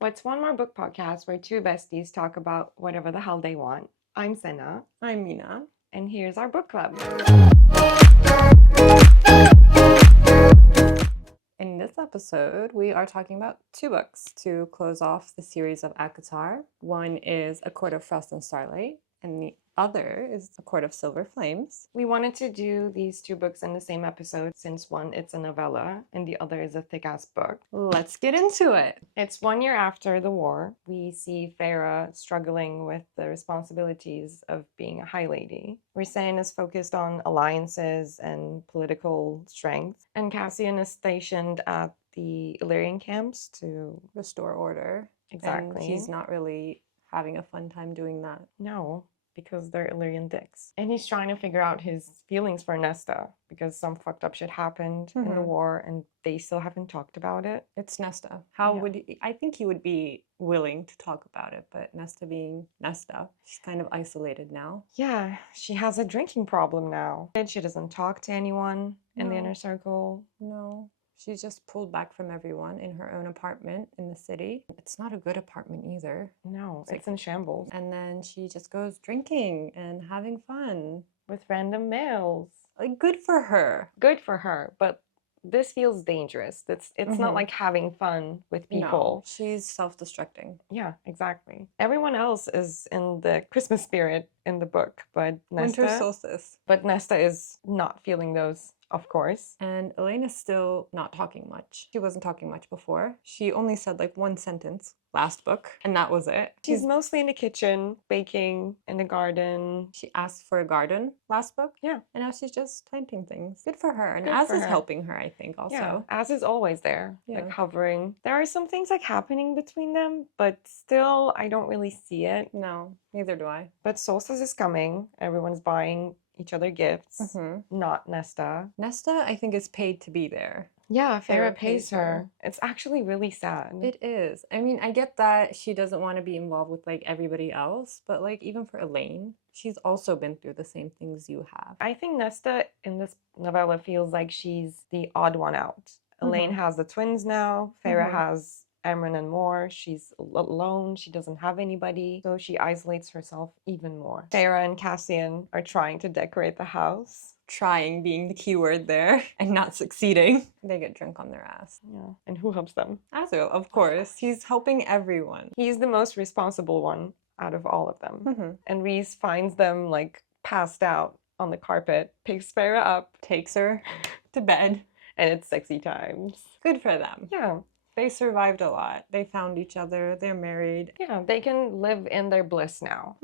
What's One More Book podcast where two besties talk about whatever the hell they want. I'm Senna. I'm Mina. And here's our book club. In this episode, we are talking about two books to close off the series of ACOTAR. One is A Court of Frost and Starlight, and the other is A Court of Silver Flames. We wanted to do these two books in the same episode since one, it's a novella, and the other is a thick-ass book. Let's get into it. It's 1 year after the war. We see Farah struggling with the responsibilities of being a high lady. Rhysand is focused on alliances and political strength. And Cassian is stationed at the Illyrian camps to restore order. Exactly. And he's not really having a fun time doing that. No, because they're Illyrian dicks. And he's trying to figure out his feelings for Nesta because some fucked up shit happened in the war and they still haven't talked about it. It's Nesta. I think he would be willing to talk about it, but Nesta being Nesta, she's kind of isolated now. Yeah, she has a drinking problem now. And she doesn't talk to anyone in the inner circle. No. She's just pulled back from everyone in her own apartment in the city. It's not a good apartment either. No, it's in shambles. And then she just goes drinking and having fun. With random males. Like, good for her. Good for her, but this feels dangerous. It's not like having fun with people. No, she's self-destructing. Yeah, exactly. Everyone else is in the Christmas spirit in the book, but Nesta... Winter solstice. But Nesta is not feeling those, of course. And Elena's still not talking much. She wasn't talking much before. She only said like one sentence last book, and that was it. She's mostly in the kitchen, baking, in the garden. She asked for a garden last book. Yeah. And now she's just planting things. Good for her. And Good Az for is her. helping her, I think, also. Yeah, Az is always there, Yeah. like hovering. There are some things like happening between them, but still, I don't really see it. No, neither do I. But solstice is coming. Everyone's buying each other gifts. Not Nesta. Nesta, I think, is paid to be there. Yeah, Farah Farah pays pays her. her. It's actually really sad. It is. I mean, I get that she doesn't want to be involved with like everybody else, but like even for Elaine, she's also been through the same things you have. I think Nesta in this novella feels like she's the odd one out. Elaine has the twins now. Farah has Amryn and more. She's alone. She doesn't have anybody. So she isolates herself even more. Farah and Cassian are trying to decorate the house. Trying being the key word there and not succeeding. They get drunk on their ass. Yeah. And who helps them? Azul, of course. He's helping everyone. He's the most responsible one out of all of them. And Rhys finds them like passed out on the carpet, picks Farah up, Takes her to bed. and it's sexy times. Good for them. Yeah. They survived a lot. They found each other. They're married. Yeah, they can live in their bliss now.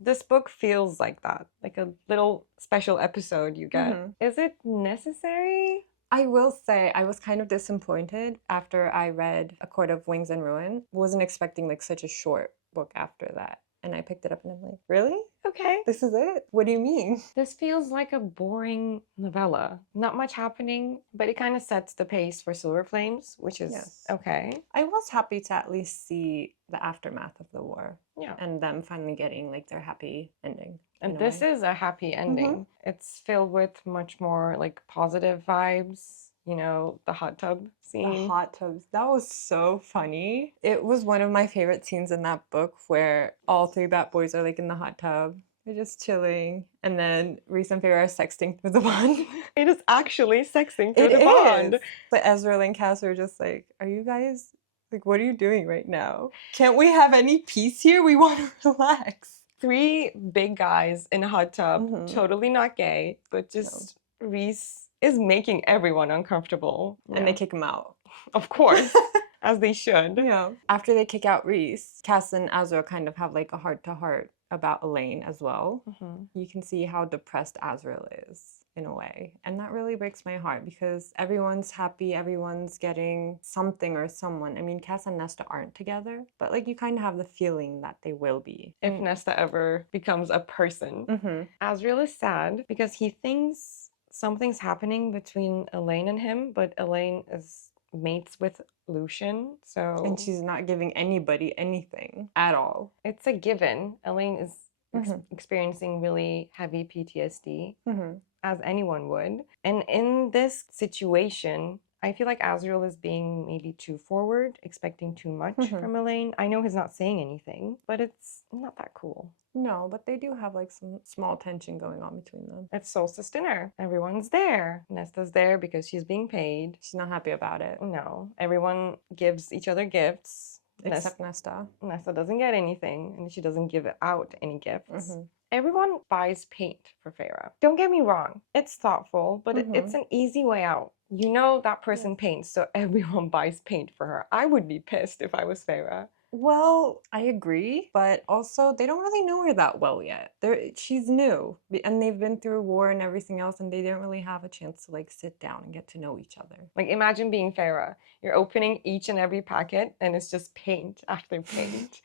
This book feels like that, like a little special episode you get. Is it necessary? I will say I was kind of disappointed after I read A Court of Wings and Ruin. Wasn't expecting like such a short book after that. And I picked it up and I'm like, really? Okay. This is it? What do you mean? This feels like a boring novella. Not much happening, but it kind of sets the pace for Silver Flames, which is okay. I was happy to at least see the aftermath of the war. Yeah. And them finally getting like their happy ending. And this is a happy ending. It's filled with much more like positive vibes. You know, the hot tub scene. The hot tubs. That was so funny. It was one of my favorite scenes in that book where all three Bat Boys are like in the hot tub. They're just chilling. And then Rhys and Farah are sexting through the bond. It is actually sexting through the bond. But Ezra and Cass are just like, are you guys, like, what are you doing right now? Can't we have any peace here? We want to relax. 3 big guys in a hot tub, totally not gay, but just Rhys is making everyone uncomfortable. And they kick him out. Of course, as they should. Yeah. After they kick out Rhys, Cass and Azra kind of have like a heart-to-heart about Elaine as well. You can see how depressed Azrael is in a way. And that really breaks my heart because everyone's happy, everyone's getting something or someone. I mean, Cass and Nesta aren't together, but like you kind of have the feeling that they will be. If Nesta ever becomes a person. Azrael is sad because he thinks something's happening between Elaine and him, but Elaine is mates with Lucian, so... And she's not giving anybody anything at all. It's a given. Elaine is experiencing really heavy PTSD, as anyone would. And in this situation, I feel like Azriel is being maybe too forward, expecting too much from Elaine. I know he's not saying anything, but it's not that cool. No, but they do have like some small tension going on between them. It's solstice dinner. Everyone's there. Nesta's there because she's being paid. She's not happy about it. No. Everyone gives each other gifts. Except Nesta. Nesta doesn't get anything, and she doesn't give out any gifts. Everyone buys paint for Feyre. Don't get me wrong. It's thoughtful, but it's an easy way out. You know that person paints, so everyone buys paint for her. I would be pissed if I was Feyre. Well, I agree, but also they don't really know her that well yet. She's new, and they've been through war and everything else, and they didn't really have a chance to like sit down and get to know each other. Like imagine being Feyre. You're opening each and every packet, and it's just paint after paint.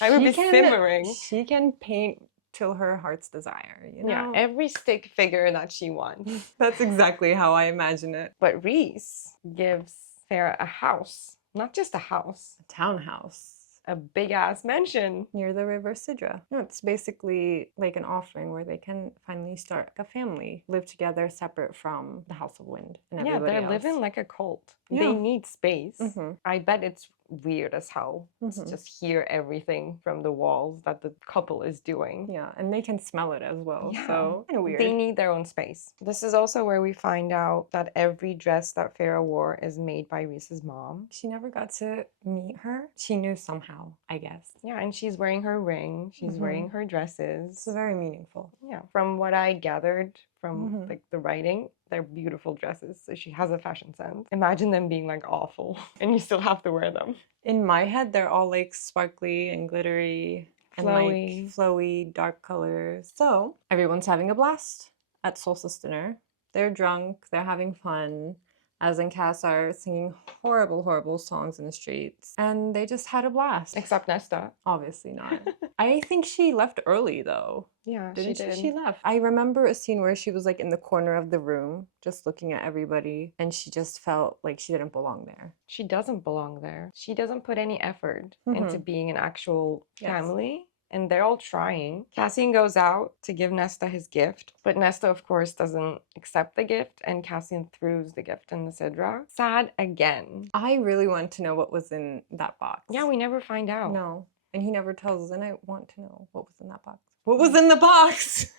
I would be simmering. She can paint till her heart's desire, you know? Yeah, every stick figure that she wants. That's exactly how I imagine it. But Rhys gives Feyre a house. Not just a house. A townhouse. A big-ass mansion. Near the river Sidra. No, it's basically like an offering where they can finally start a family. Live together separate from the House of Wind and everybody else. They're living like a cult. Yeah. They need space. I bet it's weird as hell to just hear everything from the walls that the couple is doing. Yeah, and they can smell it as well, so kind of weird. They need their own space. This is also where we find out that every dress that Feyre wore is made by Rhys's mom. She never got to meet her. She knew somehow, I guess. Yeah, and she's wearing her ring. She's wearing her dresses. It's very meaningful. Yeah, from what I gathered from like the writing, they're beautiful dresses, so she has a fashion sense. Imagine them being like awful and you still have to wear them. In my head, they're all like sparkly and glittery and like flowy, dark colors. So everyone's having a blast at solstice dinner. They're drunk, they're having fun. Az and Cass are singing horrible, horrible songs in the streets. And they just had a blast. Except Nesta. Obviously not. I think she left early though. Yeah, Didn't she? She left. I remember a scene where she was like in the corner of the room, just looking at everybody, and she just felt like she didn't belong there. She doesn't belong there. She doesn't put any effort into being an actual family. And they're all trying. Cassian goes out to give Nesta his gift, but Nesta, of course, doesn't accept the gift, and Cassian throws the gift in the Sidra. Sad again. I really want to know what was in that box. Yeah, we never find out. No, and he never tells us, and I want to know what was in that box. What was in the box?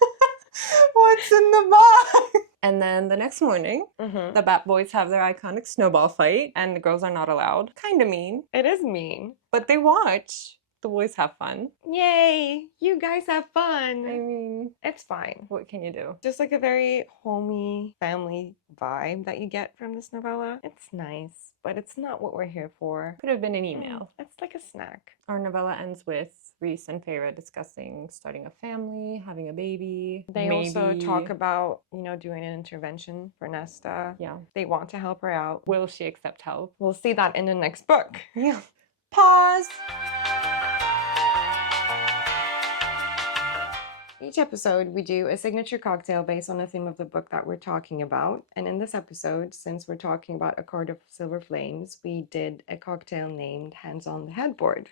What's in the box? And then the next morning, the Bat Boys have their iconic snowball fight, and the girls are not allowed. Kind of mean. It is mean. But they watch. The boys have fun. Yay! You guys have fun! I mean, it's fine. What can you do? Just like a very homey family vibe that you get from this novella. It's nice, but it's not what we're here for. Could have been an email. It's like a snack. Our novella ends with Rhys and Feyre discussing starting a family, having a baby. They also talk about, doing an intervention for Nesta. Yeah. They want to help her out. Will she accept help? We'll see that in the next book. Yeah. Pause! Each episode, we do a signature cocktail based on the theme of the book that we're talking about. And in this episode, since we're talking about A Court of Silver Flames, we did a cocktail named Hands on the Headboard.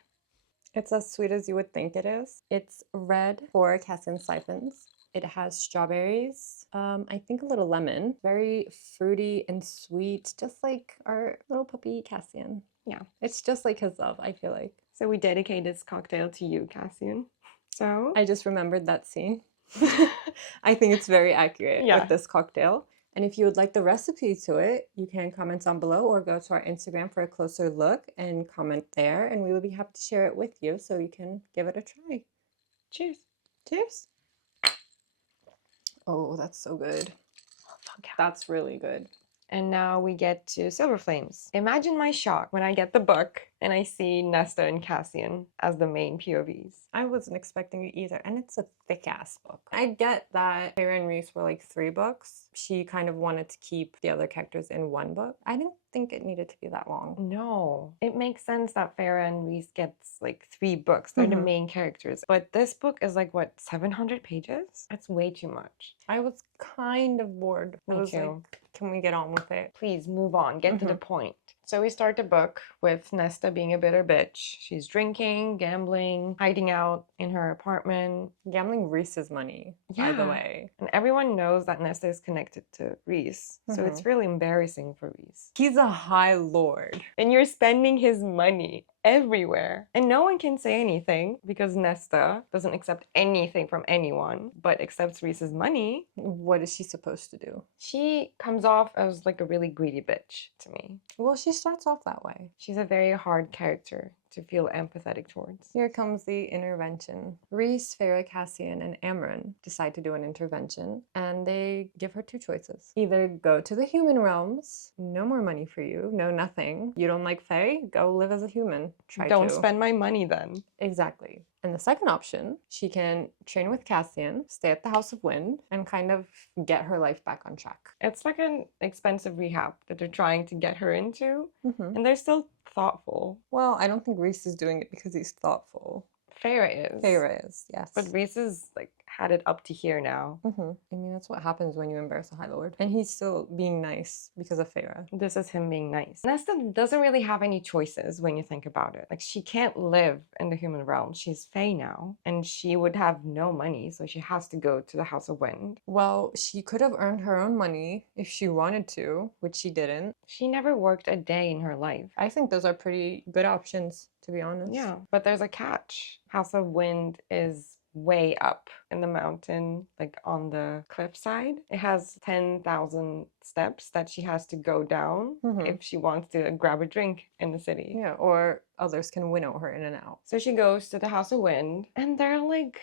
It's as sweet as you would think it is. It's red for Cassian siphons. It has strawberries, I think a little lemon. Very fruity and sweet, just like our little puppy Cassian. Yeah, it's just like his love, I feel like. So we dedicate this cocktail to you, Cassian. So I just remembered that scene. I think it's very accurate with this cocktail. And if you would like the recipe to it, you can comment down below or go to our Instagram for a closer look and comment there. And we will be happy to share it with you so you can give it a try. Cheers. Cheers. Oh, that's so good. Oh, fuck yeah. That's really good. And now we get to Silver Flames. Imagine my shock when I get the book and I see Nesta and Cassian as the main POVs. I wasn't expecting it either, and it's a thick-ass book. I get that Feyre and Rhys were like 3 books. She kind of wanted to keep the other characters in 1 book. I didn't think it needed to be that long. No. It makes sense that Feyre and Rhys gets like 3 books. They're the main characters. But this book is like, what, 700 pages? That's way too much. I was kind of bored. I was like, can we get on with it? Please move on. Get to the point. So we start the book with Nesta being a bitter bitch. She's drinking, gambling, hiding out in her apartment. Gambling Reese's money, by the way. And everyone knows that Nesta is connected to Reese. So it's really embarrassing for Reese. He's a high lord. And you're spending his money everywhere. And no one can say anything because Nesta doesn't accept anything from anyone, but accepts Reese's money. What is she supposed to do? She comes off as like a really greedy bitch to me. Well, she starts off that way. She's a very hard character to feel empathetic towards. Here comes the intervention. Reese, Farah, Cassian, and Amryn decide to do an intervention, and they give her two choices. Either go to the human realms, no more money for you, no nothing. You don't like Fae? Go live as a human. Don't spend my money then. Exactly. And the second option, she can train with Cassian, stay at the House of Wind, and kind of get her life back on track. It's like an expensive rehab that they're trying to get her into, and they're still thoughtful. Well, I don't think Reese is doing it because he's thoughtful. Farah is. Farah is, yes. But Reese is like had it up to here now. I mean, that's what happens when you embarrass a High Lord. And he's still being nice because of Farah. This is him being nice. Nesta doesn't really have any choices when you think about it. Like, she can't live in the human realm. She's Fae now, and she would have no money, so she has to go to the House of Wind. Well, she could have earned her own money if she wanted to, which she didn't. She never worked a day in her life. I think those are pretty good options, to be honest. Yeah, but there's a catch. House of Wind is way up in the mountain, like on the cliffside. It has 10,000 steps that she has to go down if she wants to grab a drink in the city. Yeah, or others can winnow her in and out. So she goes to the House of Wind, and there are like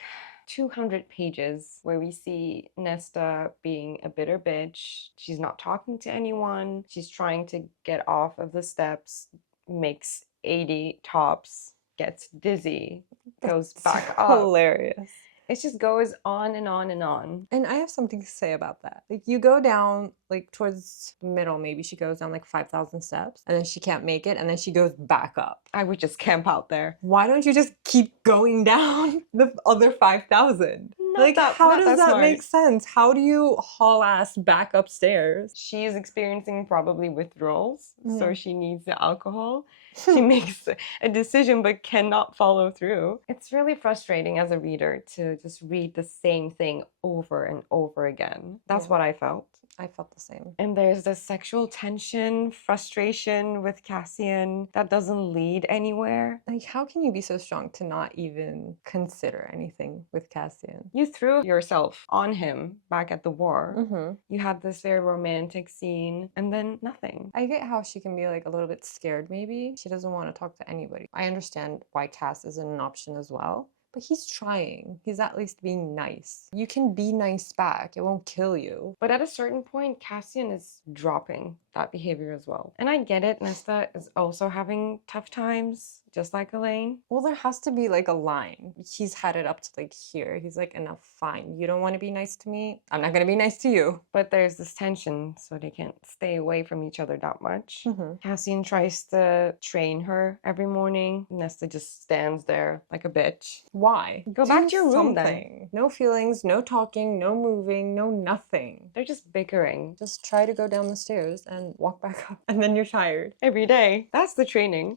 200 pages where we see Nesta being a bitter bitch. She's not talking to anyone. She's trying to get off of the steps, makes 80 tops, gets dizzy, goes back up. Hilarious. It just goes on and on and on. And I have something to say about that. Like, you go down, like, towards the middle, maybe she goes down like 5,000 steps, and then she can't make it, and then she goes back up. I would just camp out there. Why don't you just keep going down the other 5,000? Like, how does that make sense? How do you haul ass back upstairs? She is experiencing probably withdrawals, so she needs the alcohol. She makes a decision but cannot follow through. It's really frustrating as a reader to just read the same thing over and over again. That's what I felt. I felt the same. And there's this sexual tension, frustration with Cassian that doesn't lead anywhere. Like, how can you be so strong to not even consider anything with Cassian? You threw yourself on him back at the war. You had this very romantic scene, and then nothing. I get how she can be like a little bit scared, maybe. She doesn't want to talk to anybody. I understand why Cass isn't an option as well. But he's trying. He's at least being nice. You can be nice back. It won't kill you. But at a certain point, Cassian is dropping that behavior as well. And I get it. Nesta is also having tough times, just like Elaine. Well, there has to be like a line. He's had it up to like here. He's like, enough, fine. You don't want to be nice to me? I'm not going to be nice to you. But there's this tension, so they can't stay away from each other that much. Cassian tries to train her every morning. Nesta just stands there like a bitch. Why? Go back to your room then. No feelings, no talking, no moving, no nothing. They're just bickering. Just try to go down the stairs and walk back up, and then you're tired. Every day. That's the training.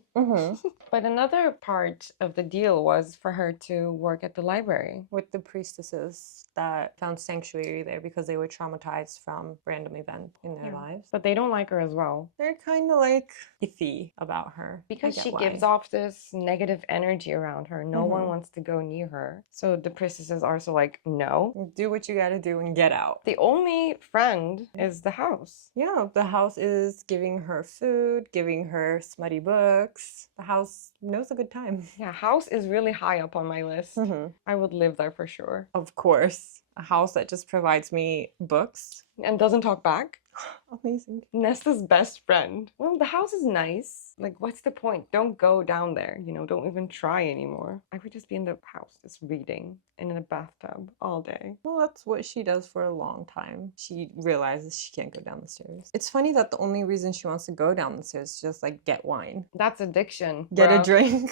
But another part of the deal was for her to work at the library. With the priestesses that found sanctuary there because they were traumatized from random event in their lives. But they don't like her as well. They're kind of like iffy about her. Because she gives off this negative energy around her. No one wants to go near her. So the priestesses are also like, no. Do what you gotta do and get out. The only friend is the house. Yeah, the house is giving her food, giving her smutty books. The house knows a good time. Yeah, house is really high up on my list. I would live there for sure. Of course. A house that just provides me books. And doesn't talk back. Amazing. Nesta's best friend. Well, the house is nice. Like, what's the point? Don't go down there. You know, don't even try anymore. I would just be in the house, just reading and in a bathtub all day. Well, that's what she does for a long time. She realizes she can't go down the stairs. It's funny that the only reason she wants to go down the stairs is just like get wine. That's addiction. Get a drink.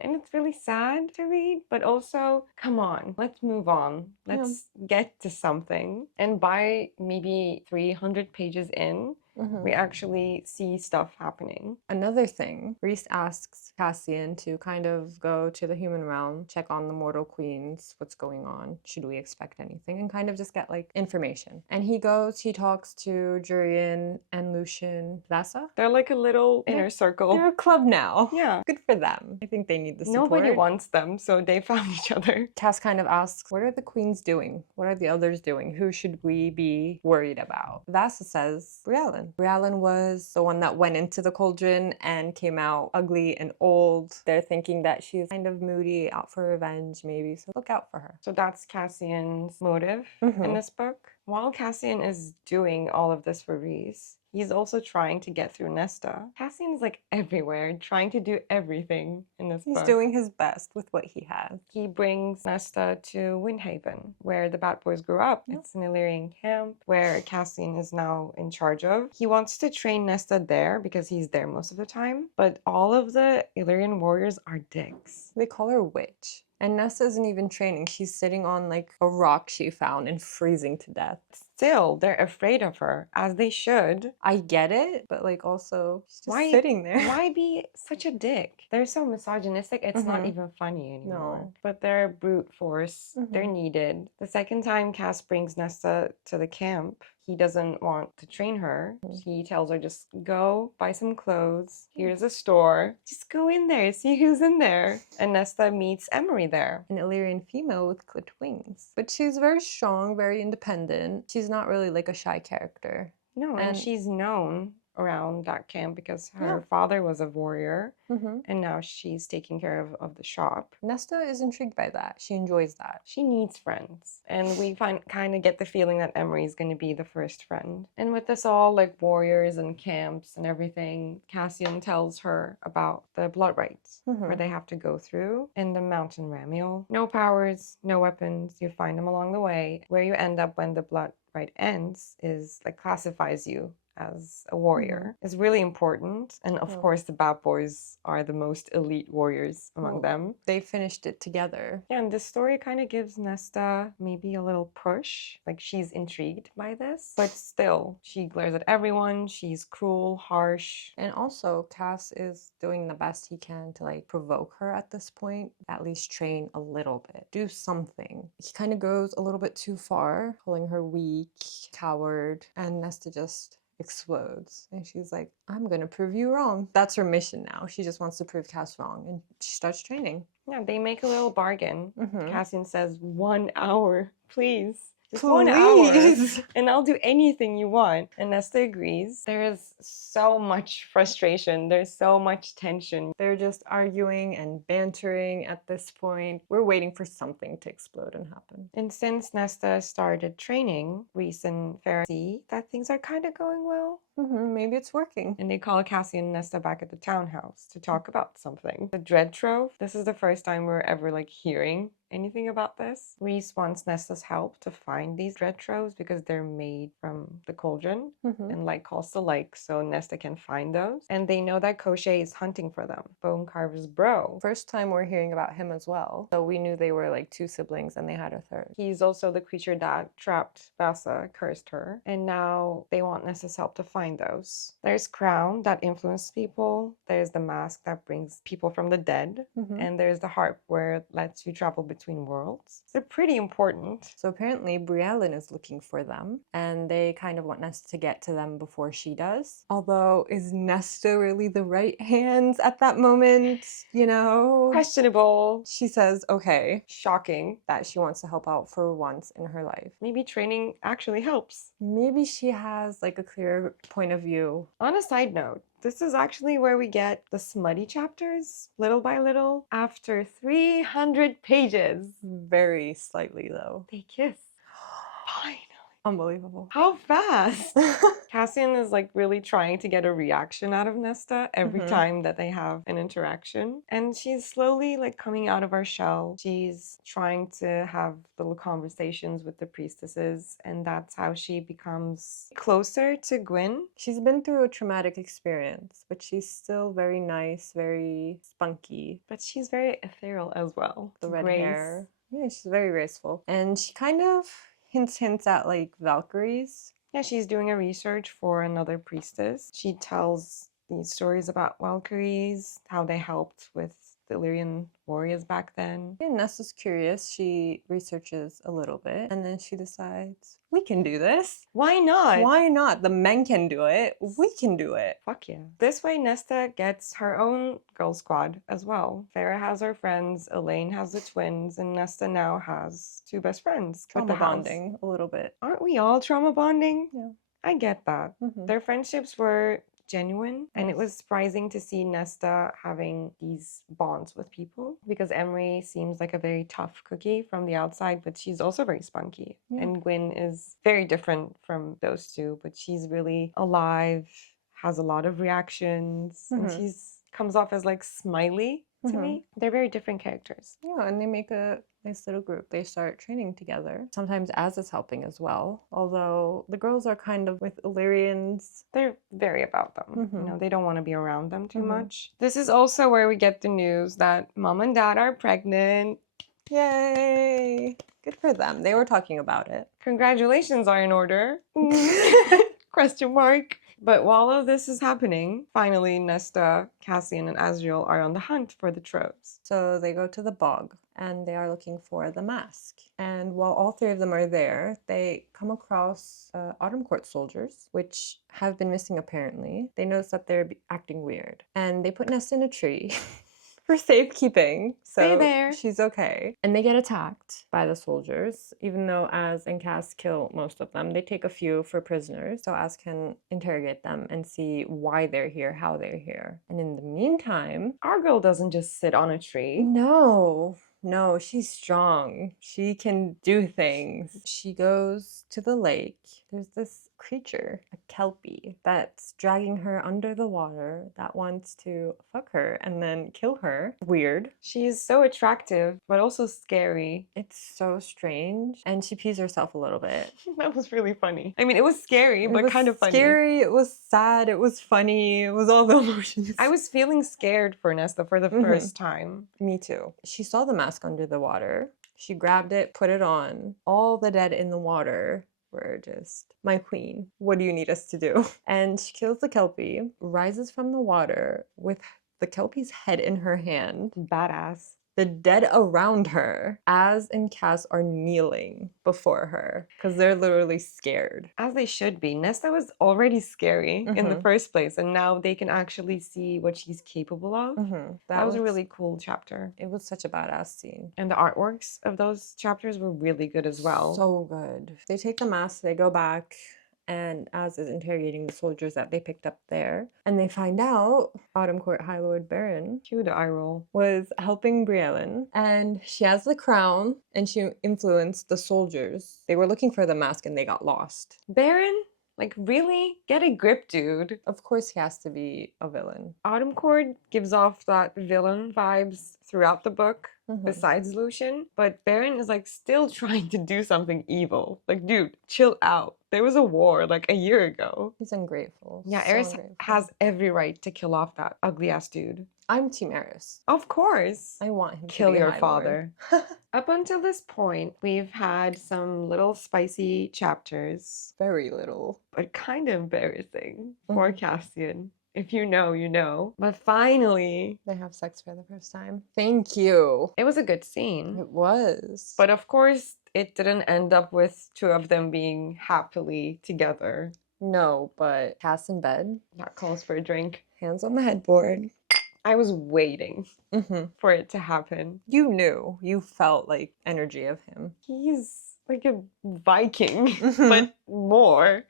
And it's really sad to read, but also, come on, let's move on. Let's get to something. And by maybe 300 pages in, We actually see stuff happening. Another thing, Rhys asks Cassian to kind of go to the human realm, check on the mortal queens, what's going on, should we expect anything, and kind of just get like information. And he goes, he talks to Jurian and Lucian Vasa. They're like a little inner circle. They're a club now. Yeah. Good for them. I think they need the support. Nobody wants them, so they found each other. Cass kind of asks, what are the queens doing? What are the others doing? Who should we be worried about? Vasa says, Briallen. Briallen was the one that went into the cauldron and came out ugly and old. They're thinking that she's kind of moody, out for revenge maybe, so look out for her. So that's Cassian's motive in this book. While Cassian is doing all of this for Rhys, he's also trying to get through Nesta. Cassian's like everywhere, trying to do everything in this book. He's doing his best with what he has. He brings Nesta to Windhaven, where the Bad Boys grew up. It's an Illyrian camp where Cassian is now in charge of. He wants to train Nesta there because he's there most of the time, but all of the Illyrian warriors are dicks. They call her witch. And Nesta isn't even training. She's sitting on like a rock she found and freezing to death. Still, they're afraid of her, as they should. I get it, but like also, she's just sitting there. Why be such a dick? They're so misogynistic, it's not even funny anymore. No. But they're brute force. They're needed. The second time Cass brings Nesta to the camp, he doesn't want to train her. He tells her, just go buy some clothes. Here's a store. Just go in there, see who's in there. And Nesta meets Emery there. An Illyrian female with clipped wings. But she's very strong, very independent. She's not really like a shy character. No, and she's known around that camp because her father was a warrior and now she's taking care of the shop. Nesta is intrigued by that. She enjoys that. She needs friends. And we kind of get the feeling that Emery is going to be the first friend. And with this all like warriors and camps and everything, Cassian tells her about the blood rites where they have to go through in the mountain Ramiel. No powers, no weapons. You find them along the way. Where you end up when the blood rite ends is like classifies you as a warrior. Is really important. And of course the Bad Boys are the most elite warriors among them. They finished it together. Yeah, and this story kind of gives Nesta maybe a little push. Like she's intrigued by this, but still she glares at everyone. She's cruel, harsh. And also Cass is doing the best he can to like provoke her at this point. At least train a little bit. Do something. He kind of goes a little bit too far, calling her weak, coward, and Nesta just explodes and she's like, I'm gonna prove you wrong. That's her mission now. She just wants to prove Cass wrong and she starts training. Yeah, they make a little bargain. Cassian says 1 hour, please. Just Please. 1 hour, and I'll do anything you want. And Nesta agrees. There is so much frustration. There's so much tension. They're just arguing and bantering at this point. We're waiting for something to explode and happen. And since Nesta started training, Rhys and Farah see that things are kind of going well. Maybe it's working. And they call Cassian and Nesta back at the townhouse to talk about something. The Dread Trove. This is the first time we're ever like hearing anything about this. Rhys wants Nesta's help to find these Dread Troves because they're made from the cauldron and like calls to like, so Nesta can find those. And they know that Koschei is hunting for them. Bone Carver's bro. First time we're hearing about him as well. So we knew they were like two siblings and they had a third. He's also the creature that trapped Vasa, cursed her. And now they want Nesta's help to find those. There's Crown that influences people. There's the mask that brings people from the dead. And there's the harp where it lets you travel between worlds. They're pretty important. So apparently Briallen is looking for them and they kind of want Nesta to get to them before she does. Although, is Nesta really the right hand at that moment? You know? Questionable. She says, okay. Shocking. That she wants to help out for once in her life. Maybe training actually helps. Maybe she has like a clear point of view. On a side note, this is actually where we get the smutty chapters, little by little, after 300 pages. Very slightly though. They kiss. Finally. Unbelievable. How fast? Cassian is like really trying to get a reaction out of Nesta every time that they have an interaction. And she's slowly like coming out of her shell. She's trying to have little conversations with the priestesses. And that's how she becomes closer to Gwyn. She's been through a traumatic experience, but she's still very nice, very spunky. But she's very ethereal as well. The red hair. Yeah, she's very graceful. And she kind of hints at like Valkyries Yeah, she's doing a research for another priestess. She tells these stories about Valkyries, how they helped with the Illyrian warriors back then. And Nesta's curious. She researches a little bit and then she decides, we can do this. Why not? Why not? The men can do it. We can do it. Fuck yeah. This way, Nesta gets her own girl squad as well. Farah has her friends, Elaine has the twins, and Nesta now has 2 best friends. with the Trauma house. bonding a little bit. Aren't we all trauma bonding? Yeah. I get that. Mhm. Their friendships were genuine, and it Yes. was surprising to see Nesta having these bonds with people, because Emery seems like a very tough cookie from the outside, but she's also very spunky. Yeah. And Gwyn is very different from those two, but she's really alive, has a lot of reactions, and Mhm. she's comes off as like smiley to Mhm. me. They're very different characters. Yeah, and they make a nice little group. They start training together. Sometimes Az is helping as well. Although the girls are kind of with Illyrians. They're very about them. You Mhm. know, they don't want to be around them too Mhm. much. This is also where we get the news that mom and dad are pregnant. Yay! Good for them. They were talking about it. Congratulations are in order. Question mark. But while all of this is happening, finally Nesta, Cassian, and Azriel are on the hunt for the troves. So they go to the bog and they are looking for the mask. And while all 3 of them are there, they come across Autumn Court soldiers, which have been missing apparently. They notice that they're acting weird. And they put Nesta in a tree. For safekeeping, Stay so there. she's okay. And they get attacked by the soldiers, even though Az and Cass kill most of them. They take a few for prisoners, so Az can interrogate them and see why they're here, how they're here. And in the meantime, Our girl doesn't just sit on a tree. no, she's strong. She can do things. She goes to the lake. There's this creature, a kelpie, that's dragging her under the water that wants to fuck her and then kill her. Weird. She's so attractive, but also scary. It's so strange. And she pees herself a little bit. That was really funny. I mean, it was scary, It but was kind of funny. scary, it was sad, it was funny, it was all the emotions. I was feeling scared for Nesta for the Mhm. first time. Me too. She saw the mask under the water. She grabbed it, put it on. All the dead in the water were just, my queen, what do you need us to do? And she kills the kelpie, rises from the water with the kelpie's head in her hand. Badass. The dead around her, Az and Cass, are kneeling before her because they're literally scared. As they should be. Nesta was already scary in the Mhm. first place, and now they can actually see what she's capable of. That was a really cool chapter. It was such a badass scene. And the artworks of those chapters were really good as well. So good. They take the mask, they go back, and Az is interrogating the soldiers that they picked up there. And they find out Autumn Court High Lord Baron Cue the eye roll. was helping Briellen, and she has the crown, and she influenced the soldiers. They were looking for the mask and they got lost. Baron? Like, really? Get a grip, dude. Of course he has to be a villain. Autumn Court gives off that villain vibes throughout the book, Mhm. besides Lucian, but Baron is like still trying to do something evil. Like, dude, chill out. There was a war like a year ago. He's ungrateful. Yeah, so Eris ungrateful. has every right to kill off that ugly ass dude. I'm Team Eris. Of course. I want him Kill to be your High father. Lord. Up until this point, we've had some little spicy chapters, Very little. but kind of embarrassing for Mhm. Cassian. If you know, you know. But finally, They have sex for the first time. Thank you. it was a good scene. It was. But of course, it didn't end up with 2 of them being happily together. no, but Cass in bed, That calls for a drink. hands on the headboard. I was waiting Mm-hmm. for it to happen. You knew. You felt like energy of him. He's like a Viking, Mhm. but more.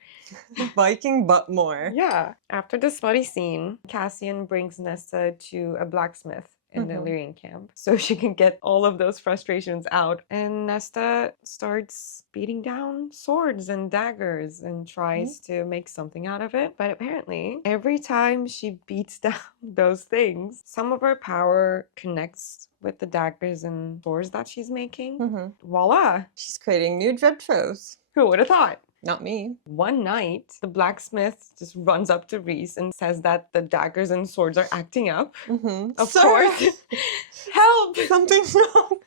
Viking, but more. Yeah. After the slutty scene, Cassian brings Nesta to a blacksmith in the Mhm. Illyrian camp so she can get all of those frustrations out. And Nesta starts beating down swords and daggers and tries to make something out of it. But apparently, every time she beats down those things, some of her power connects with the daggers and swords that she's making. Mm-hmm. Voila! She's creating new drip troves. Who would have thought? Not me. One night, the blacksmith just runs up to Reese and says that the daggers and swords are acting up. Mm-hmm. Of course. Help! Something's wrong.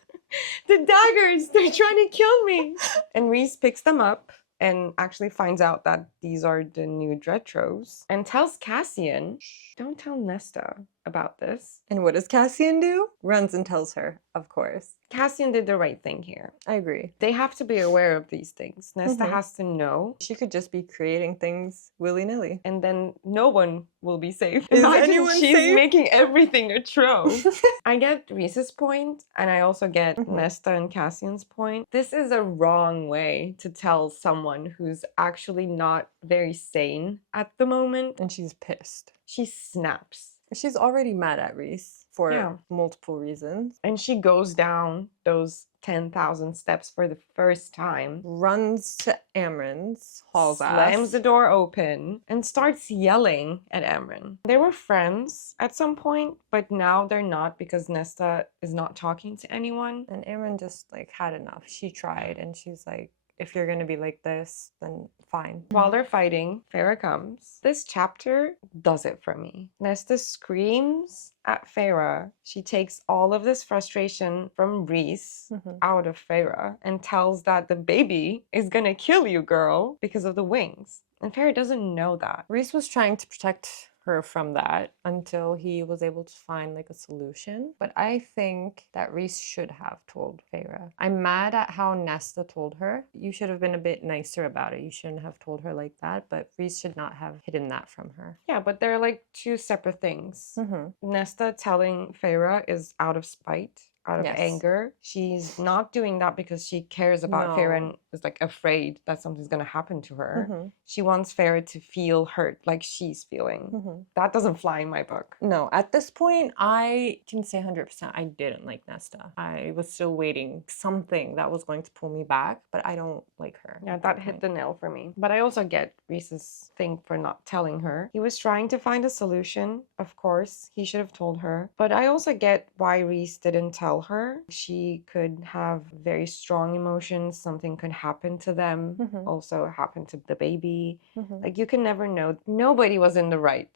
The daggers! They're trying to kill me! And Reese picks them up and actually finds out that these are the new Dretros and tells Cassian, "Shh, don't tell Nesta about this." And what does Cassian do? Runs and tells her, of course. Cassian did the right thing here. I agree. They have to be aware of these things. Nesta has to know. She could just be creating things willy-nilly. And then no one will be safe. Is Imagine anyone she's safe? making everything a trove. I get Reese's point, and I also get Nesta and Cassian's point. This is a wrong way to tell someone who's actually not very sane at the moment. And she's pissed. She snaps. She's already mad at Reese for multiple reasons. And she goes down those 10,000 steps for the first time. Runs to Amren's, hauls ass. Slams the door open and starts yelling at Amren. They were friends at some point, but now they're not because Nesta is not talking to anyone. And Amren just like had enough. She tried and she's like, if you're gonna be like this, then fine. While they're fighting, Farah comes. This chapter does it for me. Nesta screams at Farah. She takes all of this frustration from Reese out of Farah and tells that the baby is gonna kill you, girl, because of the wings. And Farah doesn't know that. Reese was trying to protect her from that until he was able to find like a solution. But I think that Reese should have told Farah. I'm mad at how Nesta told her. You should have been a bit nicer about it. You shouldn't have told her like that, but Reese should not have hidden that from her. Yeah, but they're like two separate things. Nesta telling Farah is out of spite, out of anger. She's not doing that because she cares about Farah and is like afraid that something's gonna happen to her. She wants Farah to feel hurt like she's feeling. That doesn't fly in my book. No, at this point, I can say 100% I didn't like Nesta. I was still waiting something that was going to pull me back, but I don't like her. Yeah, that hit the nail for me. But I also get Reese's thing for not telling her. He was trying to find a solution. Of course, he should have told her. But I also get why Reese didn't tell her. She could have very strong emotions. Something could happen to them. Also happen to the baby. Like, you can never know. Nobody was in the right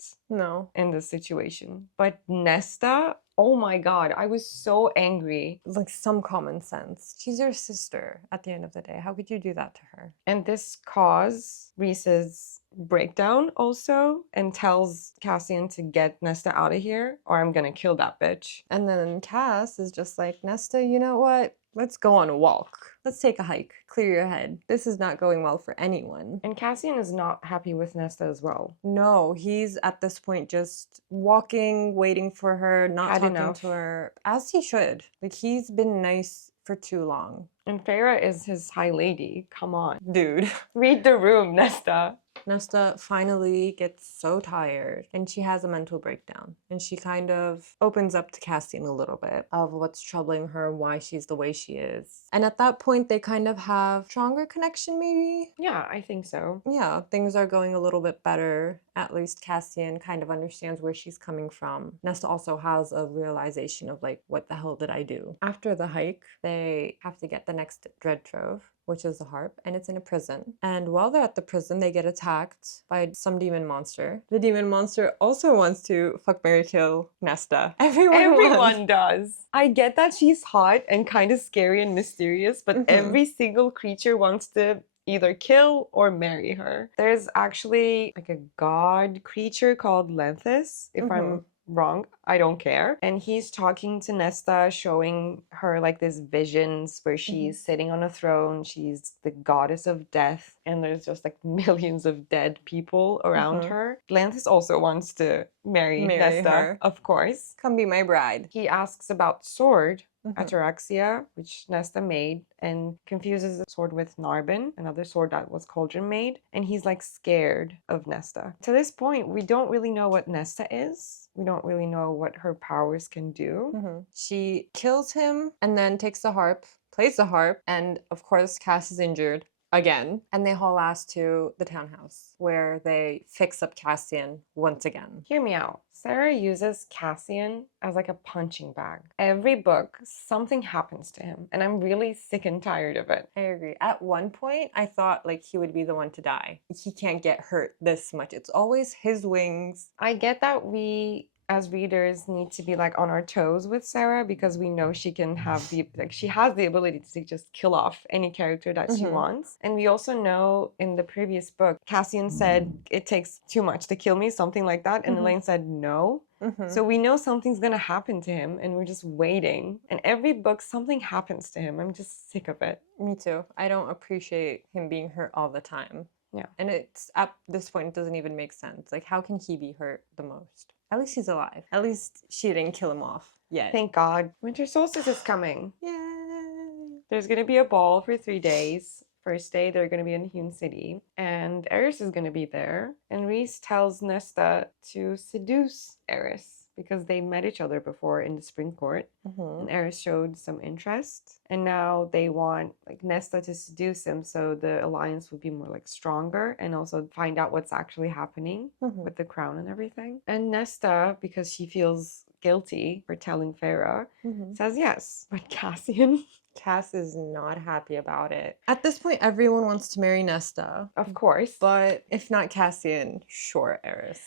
in this situation. But Nesta, oh my god, I was so angry. Like, some common sense. She's your sister at the end of the day. How could you do that to her? And this caused Reese's breakdown also, and tells Cassian to get Nesta out of here or I'm gonna kill that bitch. And then Cass is just like, Nesta, you know what? Let's go on a walk. Let's take a hike. Clear your head. This is not going well for anyone. And Cassian is not happy with Nesta as well. No, he's at this point just walking, waiting for her, not talking to her, as he should. Like, he's been nice for too long. And Farah is his high lady. Come on. Dude. Read the room, Nesta. Nesta finally gets so tired and she has a mental breakdown. And she kind of opens up to Cassian a little bit of what's troubling her, why she's the way she is. And at that point, they kind of have stronger connection, maybe? Yeah, I think so. Yeah, things are going a little bit better. At least Cassian kind of understands where she's coming from. Nesta also has a realization of like, what the hell did I do? After the hike, they have to get the next dread trove, which is the harp, and it's in a prison. And while they're at the prison, they get attacked by some demon monster. The demon monster also wants to fuck, marry, kill Nesta. Everyone does. I get that she's hot and kind of scary and mysterious, but every single creature wants to either kill or marry her. There's actually like a god creature called Lenthis, if I'm wrong, I don't care. And he's talking to Nesta, showing her like these visions where she's sitting on a throne. She's the goddess of death, and there's just like millions of dead people around her. Lanthus also wants to marry Nesta, her. Of course. Come be my bride. He asks about sword, ataraxia, which Nesta made, and confuses the sword with Narbin, another sword that was Cauldron made, and he's like scared of Nesta. To this point, we don't really know what Nesta is. We don't really know what her powers can do. She kills him and then takes the harp, plays the harp, and of course Cass is injured again. And they haul ass to the townhouse where they fix up Cassian once again. Hear me out. Sarah uses Cassian as like a punching bag. Every book, something happens to him, and I'm really sick and tired of it. I agree. At one point, I thought like he would be the one to die. He can't get hurt this much. It's always his wings. I get that we as readers need to be like on our toes with Sarah because we know she can have the like she has the ability to just kill off any character that she wants. And we also know in the previous book, Cassian said it takes too much to kill me, something like that. And Elaine said no. So we know something's gonna happen to him and we're just waiting. And every book something happens to him. I'm just sick of it. Me too. I don't appreciate him being hurt all the time. Yeah. And it's at this point it doesn't even make sense. Like, how can he be hurt the most? At least he's alive. At least she didn't kill him off yet. Thank God. Winter solstice is coming. Yay! There's gonna be a ball for 3 days. First day, they're going to be in Unhinged City, and Eris is going to be there. And Rhys tells Nesta to seduce Eris because they met each other before in the spring court, and Eris showed some interest. And now they want like Nesta to seduce him, so the alliance would be more like stronger, and also find out what's actually happening with the crown and everything. And Nesta, because she feels guilty for telling Farah, says yes. But Cassian. Cass is not happy about it. At this point, everyone wants to marry Nesta. Of course. But if not Cassian, sure, Eris.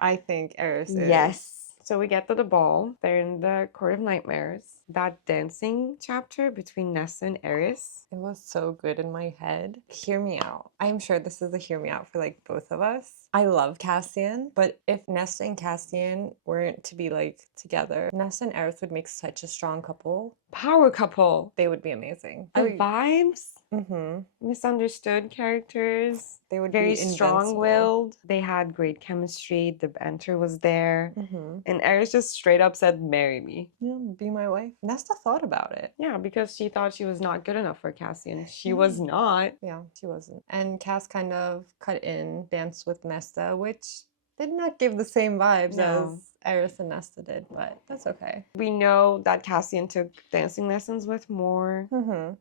I think Eris is. Yes. So we get to the ball. They're in the Court of Nightmares. That dancing chapter between Nesta and Eris. It was so good in my head. Hear me out. I'm sure this is a hear me out for like both of us. I love Cassian, but if Nesta and Cassian weren't to be like together, Nesta and Eris would make such a strong couple. Power couple. They would be amazing. The vibes. Mm-hmm. Misunderstood characters. They would very be strong-willed. They had great chemistry. The banter was there. And Eris just straight up said, marry me. Yeah, be my wife. Nesta thought about it. Yeah, because she thought she was not good enough for Cassian. She was not. Yeah, she wasn't. And Cass kind of cut in, danced with Nesta, which did not give the same vibes as Eris and Nesta did, but that's okay. We know that Cassian took dancing lessons with Moore.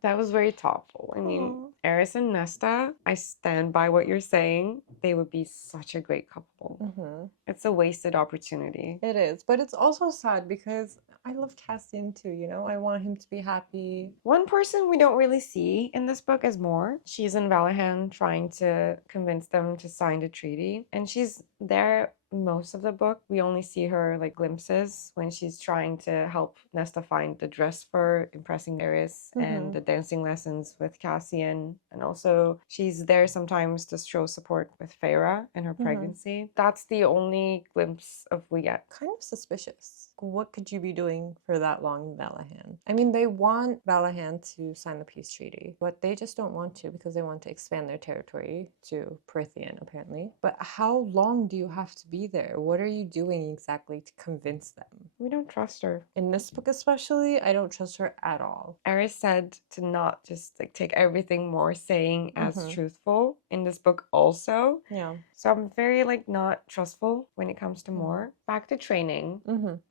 That was very thoughtful. I mean, Eris and Nesta, I stand by what you're saying. They would be such a great couple. It's a wasted opportunity. It is, but it's also sad because I love Cassian too, you know? I want him to be happy. One person we don't really see in this book is Moore. She's in Valahan trying to convince them to sign the treaty, and she's there most of the book. We only see her like glimpses when she's trying to help Nesta find the dress for impressing Eris and the dancing lessons with Cassian. And also she's there sometimes to show support with Farah and her pregnancy. That's the only glimpse of we get. Kind of suspicious. What could you be doing for that long in Valahan? I mean, they want Valahan to sign the peace treaty, but they just don't want to because they want to expand their territory to Prithian, apparently. But how long do you have to be there? What are you doing exactly to convince them? We don't trust her. In this book especially, I don't trust her at all. Eris said to not just like take everything Moore saying as truthful in this book also. Yeah. So I'm very like not trustful when it comes to Moore. Back to training.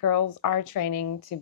Girls are training to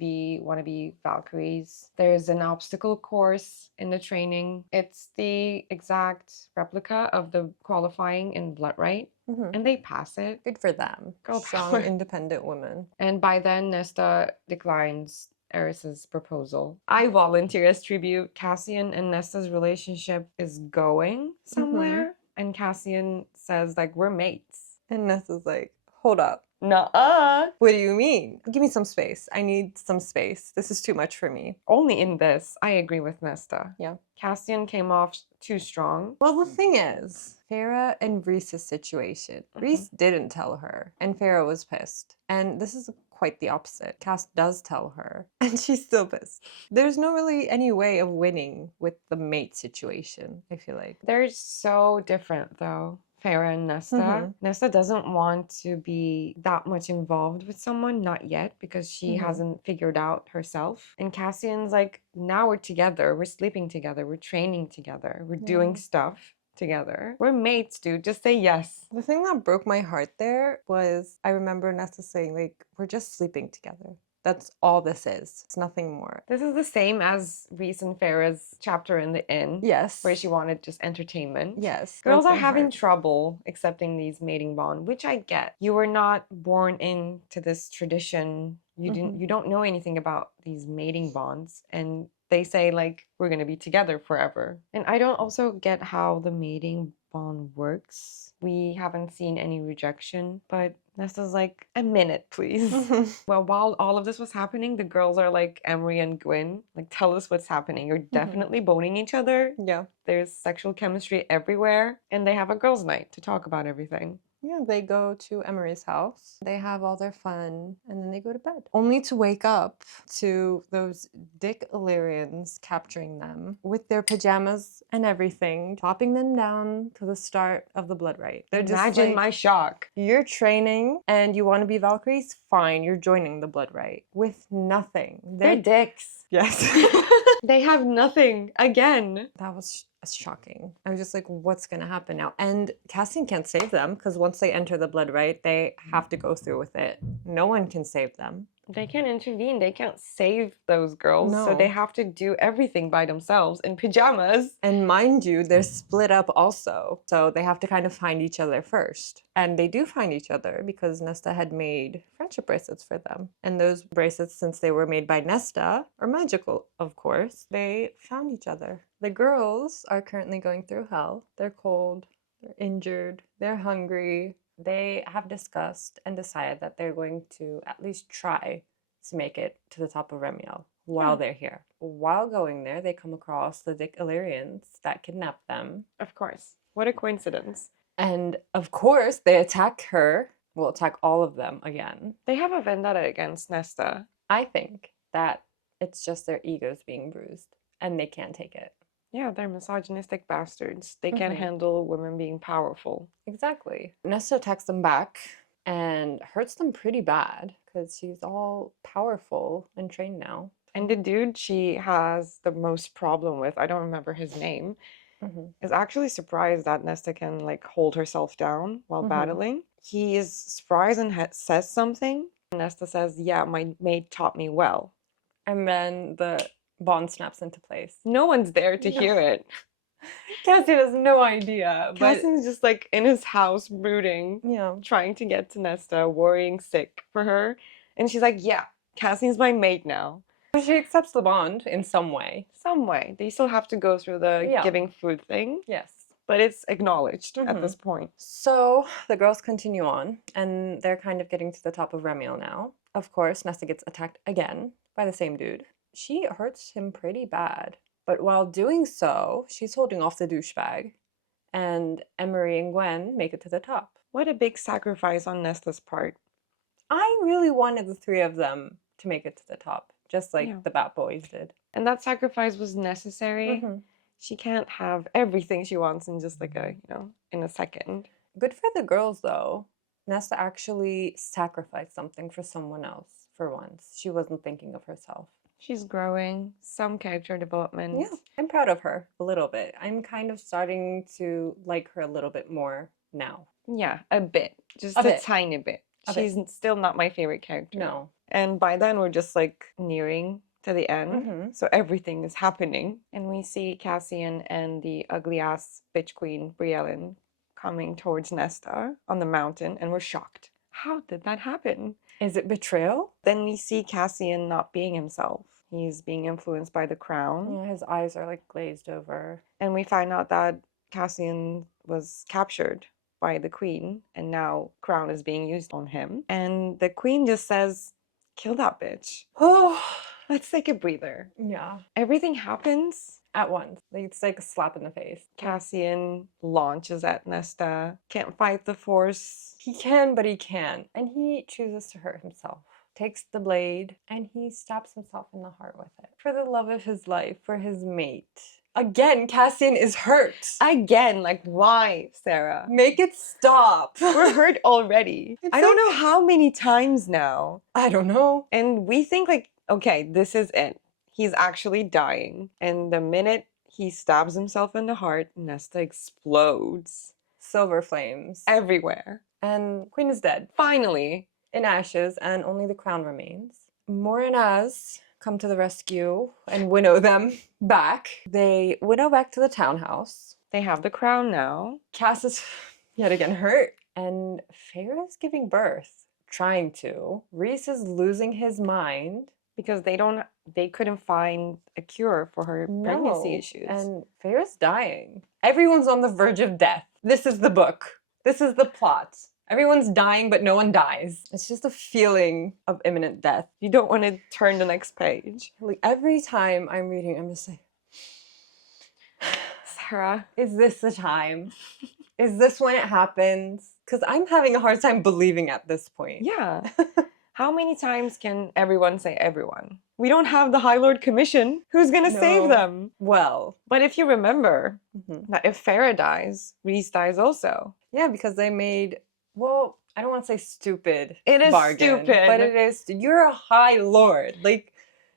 want to be Valkyries. There's an obstacle course in the training. It's the exact replica of the qualifying in Bloodright. And they pass it. Good for them. Girl Strong, power. Independent women. And by then, Nesta declines Eris's proposal. I volunteer as tribute. Cassian and Nesta's relationship is going somewhere. And Cassian says, like, we're mates. And Nesta's like, hold up. Nuh-uh. What do you mean? Give me some space. I need some space. This is too much for me. Only in this, I agree with Nesta. Yeah. Cassian came off too strong. Well, the thing is, Farah and Rhys's situation. Rhys didn't tell her, and Farah was pissed. And this is quite the opposite. Cass does tell her, and she's still pissed. There's no really any way of winning with the mate situation, I feel like. They're so different, though. Farah and Nesta. Nesta doesn't want to be that much involved with someone, not yet, because she hasn't figured out herself. And Cassian's like, now we're together, we're sleeping together, we're training together, we're doing stuff together. We're mates, dude. Just say yes. The thing that broke my heart there was I remember Nesta saying, like, we're just sleeping together. That's all this is. It's nothing more. This is the same as Rhys and Farah's chapter in the inn. Yes. Where she wanted just entertainment. Yes. Girls are having trouble accepting these mating bond, which I get. You were not born into this tradition. You don't know anything about these mating bonds, and they say like, we're gonna be together forever. And I don't also get how the mating bond works. We haven't seen any rejection, but Nesta's like, a minute, please. Well, while all of this was happening, the girls are like, Emery and Gwyn, like, tell us what's happening. You're definitely boning each other. Yeah. There's sexual chemistry everywhere. And they have a girls' night to talk about everything. Yeah, they go to Emery's house. They have all their fun, and then they go to bed. Only to wake up to those Dick Illyrians capturing them with their pajamas and everything, chopping them down to the start of the blood rite. They're just Imagine like, my shock. you're training and you want to be Valkyries? Fine, you're joining the blood rite with nothing. They're dicks. Yes. They have nothing again. That was shocking. I was just like, what's going to happen now? And Cassian can't save them because once they enter the blood rite, they have to go through with it. No one can save them. They can't intervene. They can't save those girls. So they No. have to do everything by themselves in pajamas. And mind you, they're split up also. So they have to kind of find each other first. And they do find each other because Nesta had made friendship bracelets for them. And those bracelets, since they were made by Nesta, are magical, of course. They found each other. The girls are currently going through hell. They're cold, they're injured, they're hungry. They have discussed and decided that they're going to at least try to make it to the top of Remiel while they're here. While going there, they come across the Dick Illyrians that kidnapped them. Of course. What a coincidence. And of course, they attack her. Well, attack all of them again. They have a vendetta against Nesta. I think that it's just their egos being bruised and they can't take it. Yeah, they're misogynistic bastards. They can't handle women being powerful. Exactly. Nesta attacks them back and hurts them pretty bad because she's all powerful and trained now. And the dude she has the most problem with, I don't remember his name, is actually surprised that Nesta can like hold herself down while battling. He is surprised and says something. Nesta says, yeah, my maid taught me well. And then the bond snaps into place. No one's there to hear it. Cassian has no idea. Cassian's just like in his house brooding, Yeah. trying to get to Nesta, worrying sick for her. And she's like, yeah, Cassian's my mate now. She accepts the bond in some way. Some way. They still have to go through the giving food thing. Yes. But it's acknowledged at this point. So the girls continue on, and they're kind of getting to the top of Remiel now. Of course, Nesta gets attacked again by the same dude. She hurts him pretty bad. But while doing so, she's holding off the douchebag. And Emery and Gwen make it to the top. What a big sacrifice on Nesta's part. I really wanted the three of them to make it to the top, just like the Bat Boys did. And that sacrifice was necessary. She can't have everything she wants in just like a, in a second. Good for the girls, though. Nesta actually sacrificed something for someone else for once. She wasn't thinking of herself. She's growing, some character development. Yeah, I'm proud of her a little bit. I'm kind of starting to like her a little bit more now. Yeah, a bit. Just a tiny bit. She's still not my favorite character. No. And by then we're just like nearing to the end. So everything is happening. And we see Cassian and the ugly ass bitch queen, Briellen, coming towards Nesta on the mountain. And we're shocked. How did that happen? Is it betrayal? Then we see Cassian not being himself. He's being influenced by the crown. Yeah, his eyes are like glazed over. And we find out that Cassian was captured by the queen, and now crown is being used on him. And the queen just says, kill that bitch. Oh, let's take a breather. Yeah. Everything happens at once. It's like a slap in the face. Cassian launches at Nesta, can't fight the force. He can, but he can't. And he chooses to hurt himself. Takes the blade, and he stabs himself in the heart with it. For the love of his life, for his mate. Again, Cassian is hurt. Again, like why, Sarah? Make it stop. We're hurt already. I don't know how many times now. I don't know. And we think like, okay, this is it. He's actually dying. And the minute he stabs himself in the heart, Nesta explodes. Silver flames. Everywhere. And Queen is dead. Finally. In ashes, and only the crown remains. Mor and Az come to the rescue and winnow them back. They winnow back to the townhouse. They have the crown now. Cass is yet again hurt. And Feyre is giving birth. Trying to. Rhys is losing his mind. because they couldn't find a cure for her pregnancy issues. And Feyre's dying. Everyone's on the verge of death. This is the book. This is the plot. Everyone's dying, but no one dies. It's just a feeling of imminent death. You don't want to turn the next page. Like every time I'm reading, I'm just like, Sarah, is this the time? Is this when it happens? Because I'm having a hard time believing at this point. Yeah. How many times can everyone say everyone? We don't have the High Lord Commission. Who's going to save them? Well. But if you remember that if Farah dies, Rhys dies also. Yeah, because they made, well, I don't want to say stupid It is bargain, stupid. but it is. You're a High Lord. Like,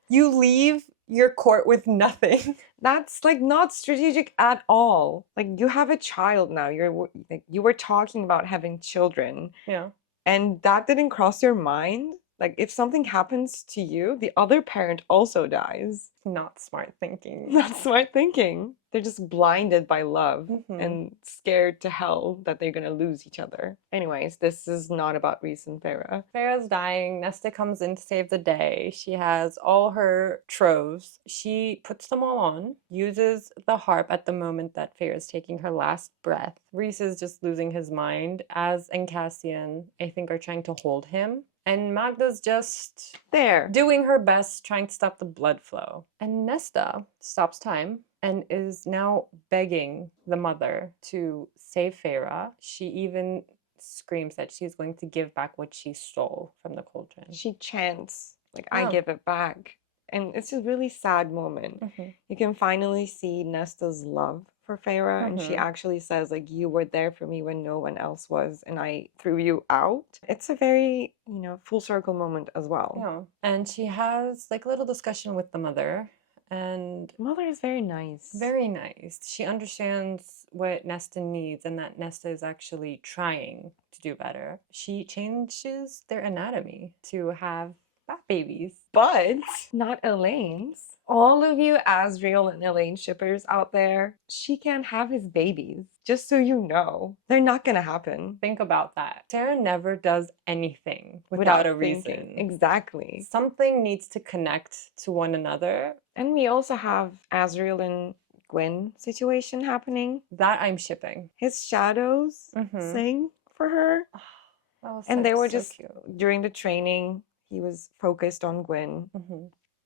you leave your court with nothing. That's like not strategic at all. Like, you have a child now. You were talking about having children. Yeah. And that didn't cross your mind? Like, if something happens to you, the other parent also dies. Not smart thinking. Not smart thinking. They're just blinded by love and scared to hell that they're gonna lose each other. Anyways, this is not about Rhys and Farah. Farah's dying. Nesta comes in to save the day. She has all her troves. She puts them all on, uses the harp at the moment that Farah's taking her last breath. Rhys is just losing his mind. Az and Cassian, I think, are trying to hold him. And Magda's just there, doing her best, trying to stop the blood flow. And Nesta stops time and is now begging the mother to save Farah. She even screams that she's going to give back what she stole from the cauldron. She chants, like, I give it back. And it's a really sad moment. You can finally see Nesta's love for Farah, and she actually says, like, you were there for me when no one else was, and I threw you out. It's a very, full circle moment as well. Yeah. And she has, like, a little discussion with the mother, and the mother is very nice. Very nice. She understands what Nesta needs and that Nesta is actually trying to do better. She changes their anatomy to have fat babies. But not Elaine's. All of you Asriel and Elaine shippers out there, she can't have his babies. Just so you know. They're not gonna happen. Think about that. Sarah never does anything without a reason. Thinking. Exactly. Something needs to connect to one another. And we also have Asriel and Gwen situation happening. That I'm shipping. His shadows sing for her. And they were just, cute. During the training, he was focused on Gwen.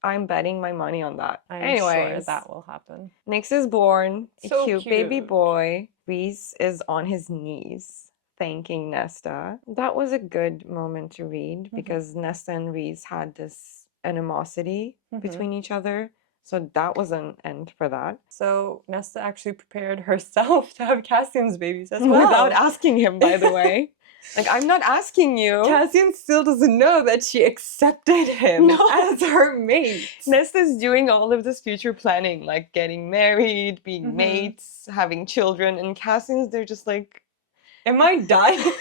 I'm betting my money on that. I'm sure that will happen. Nyx is born. So a cute baby boy. Rhys is on his knees thanking Nesta. That was a good moment to read because Nesta and Rhys had this animosity between each other. So that was an end for that. So Nesta actually prepared herself to have Cassian's babies as well. Without asking him, by the way. Like, I'm not asking you. Cassian still doesn't know that she accepted him as her mate. Nesta's doing all of this future planning, like getting married, being mates, having children, and Cassian's there just like, am I dying?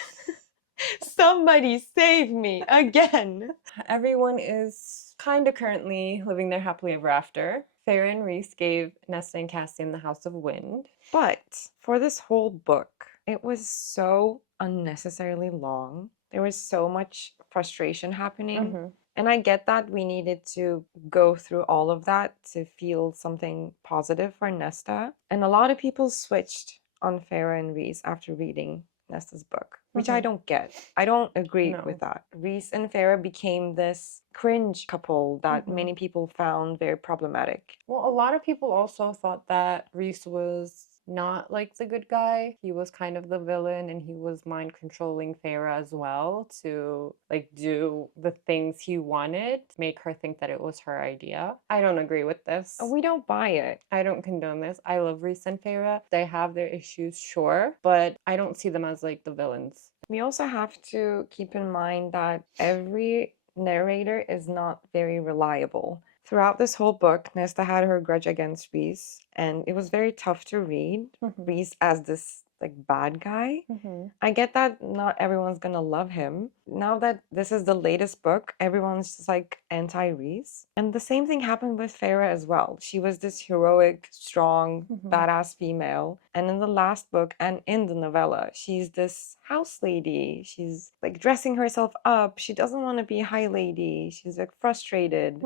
Somebody save me again. Everyone is kind of currently living their happily ever after. Farah and Rhys gave Nesta and Cassian the House of Wind. But for this whole book, it was so unnecessarily long. There was so much frustration happening. And I get that we needed to go through all of that to feel something positive for Nesta. And a lot of people switched on Farah and Rhys after reading Nesta's book, which I don't get. I don't agree with that. Rhys and Farah became this cringe couple that many people found very problematic. Well, a lot of people also thought that Rhys was not like the good guy. He was kind of the villain, and he was mind controlling Farah as well to like do the things he wanted, make her think that it was her idea. I don't agree with this. We don't buy it. I don't condone this. I love Rhys and Farah. They have their issues, sure, but I don't see them as like the villains. We also have to keep in mind that every narrator is not very reliable. Throughout this whole book, Nesta had her grudge against Rhys, and it was very tough to read Rhys as this like bad guy. Mm-hmm. I get that not everyone's gonna love him. Now that this is the latest book, everyone's just like anti-Reese. And the same thing happened with Farah as well. She was this heroic, strong, badass female. And in the last book and in the novella, she's this house lady. She's like dressing herself up. She doesn't want to be a high lady. She's like frustrated.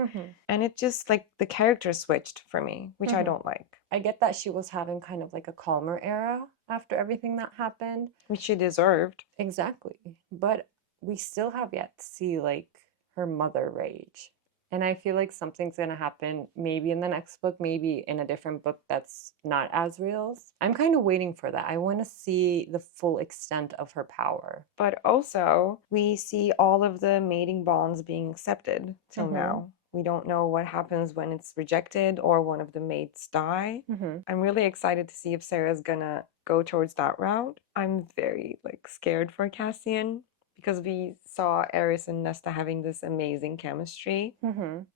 And it just like the character switched for me, which I don't like. I get that she was having kind of like a calmer era after everything that happened. Which she deserved. Exactly. But we still have yet to see like her mother rage. And I feel like something's going to happen maybe in the next book, maybe in a different book that's not Asriel's. I'm kind of waiting for that. I want to see the full extent of her power. But also, we see all of the mating bonds being accepted till now. We don't know what happens when it's rejected or one of the mates die. I'm really excited to see if Sarah's gonna go towards that route. I'm very like scared for Cassian because we saw Eris and Nesta having this amazing chemistry.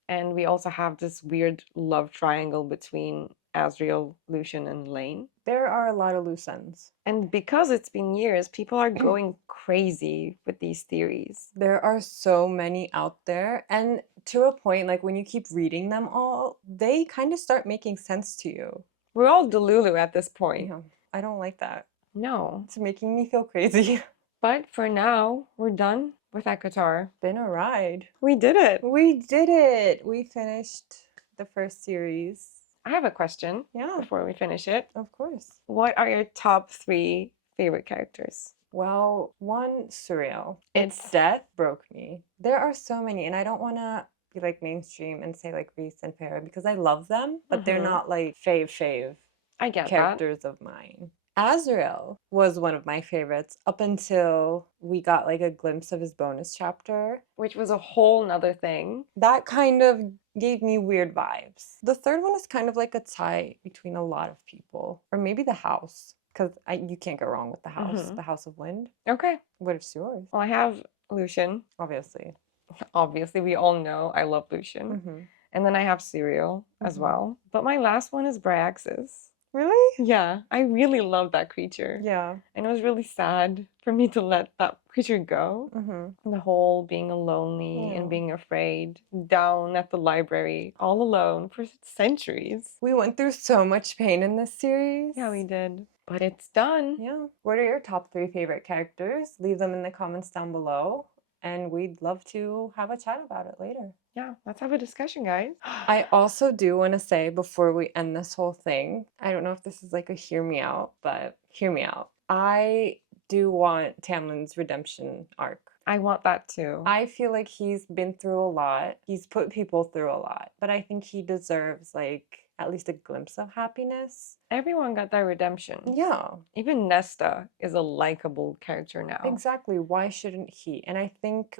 And we also have this weird love triangle between Asriel, Lucian, and Lane. There are a lot of loose ends. And because it's been years, people are going crazy with these theories. There are so many out there. And to a point, like when you keep reading them all, they kind of start making sense to you. We're all Delulu at this point. Yeah, I don't like that. No. It's making me feel crazy. But for now, we're done with ACOTAR. Been a ride. We did it. We did it. We finished the first series. I have a question before we finish it. Of course. What are your top 3 favorite characters? Well, one, Surreal. Its death broke me. There are so many, and I don't want to be like mainstream and say like Reese and Farah because I love them, but they're not like fave I get characters of mine. Azrael was one of my favorites up until we got like a glimpse of his bonus chapter, which was a whole nother thing. That kind of gave me weird vibes. The third one is kind of like a tie between a lot of people, or maybe the house, because you can't go wrong with the house, the House of Wind. Okay. What is yours? Well, I have Lucian. Obviously, we all know I love Lucian. And then I have Serial as well. But my last one is Bryaxis. Really? Yeah, I really love that creature. Yeah. And it was really sad for me to let that creature go. The whole being lonely and being afraid, down at the library, all alone for centuries. We went through so much pain in this series. Yeah, we did. But it's done. Yeah. What are your top 3 favorite characters? Leave them in the comments down below. And we'd love to have a chat about it later. Yeah, let's have a discussion, guys. I also do want to say before we end this whole thing, I don't know if this is like a hear me out, but hear me out. I do want Tamlin's redemption arc. I want that too. I feel like he's been through a lot. He's put people through a lot. But I think he deserves like at least a glimpse of happiness. Everyone got their redemption. Yeah. Even Nesta is a likable character now. Exactly. Why shouldn't he? And I think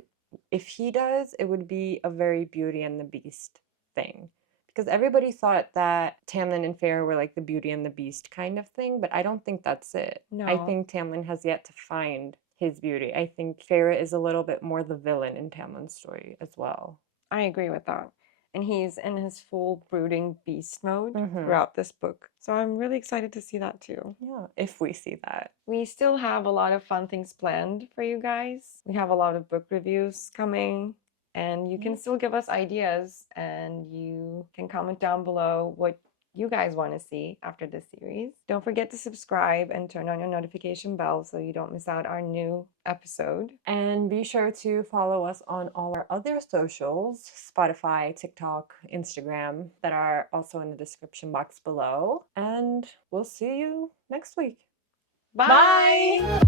if he does, it would be a very Beauty and the Beast thing. Because everybody thought that Tamlin and Farah were like the Beauty and the Beast kind of thing, but I don't think that's it. No. I think Tamlin has yet to find his beauty. I think Farah is a little bit more the villain in Tamlin's story as well. I agree with that. And he's in his full brooding beast mode throughout this book. So I'm really excited to see that too. Yeah, if we see that. We still have a lot of fun things planned for you guys. We have a lot of book reviews coming. And you can still give us ideas and you can comment down below what you guys want to see after this series. Don't forget to subscribe and turn on your notification bell so you don't miss out our new episode. And be sure to follow us on all our other socials, Spotify, TikTok, Instagram, that are also in the description box below. And we'll see you next week. Bye!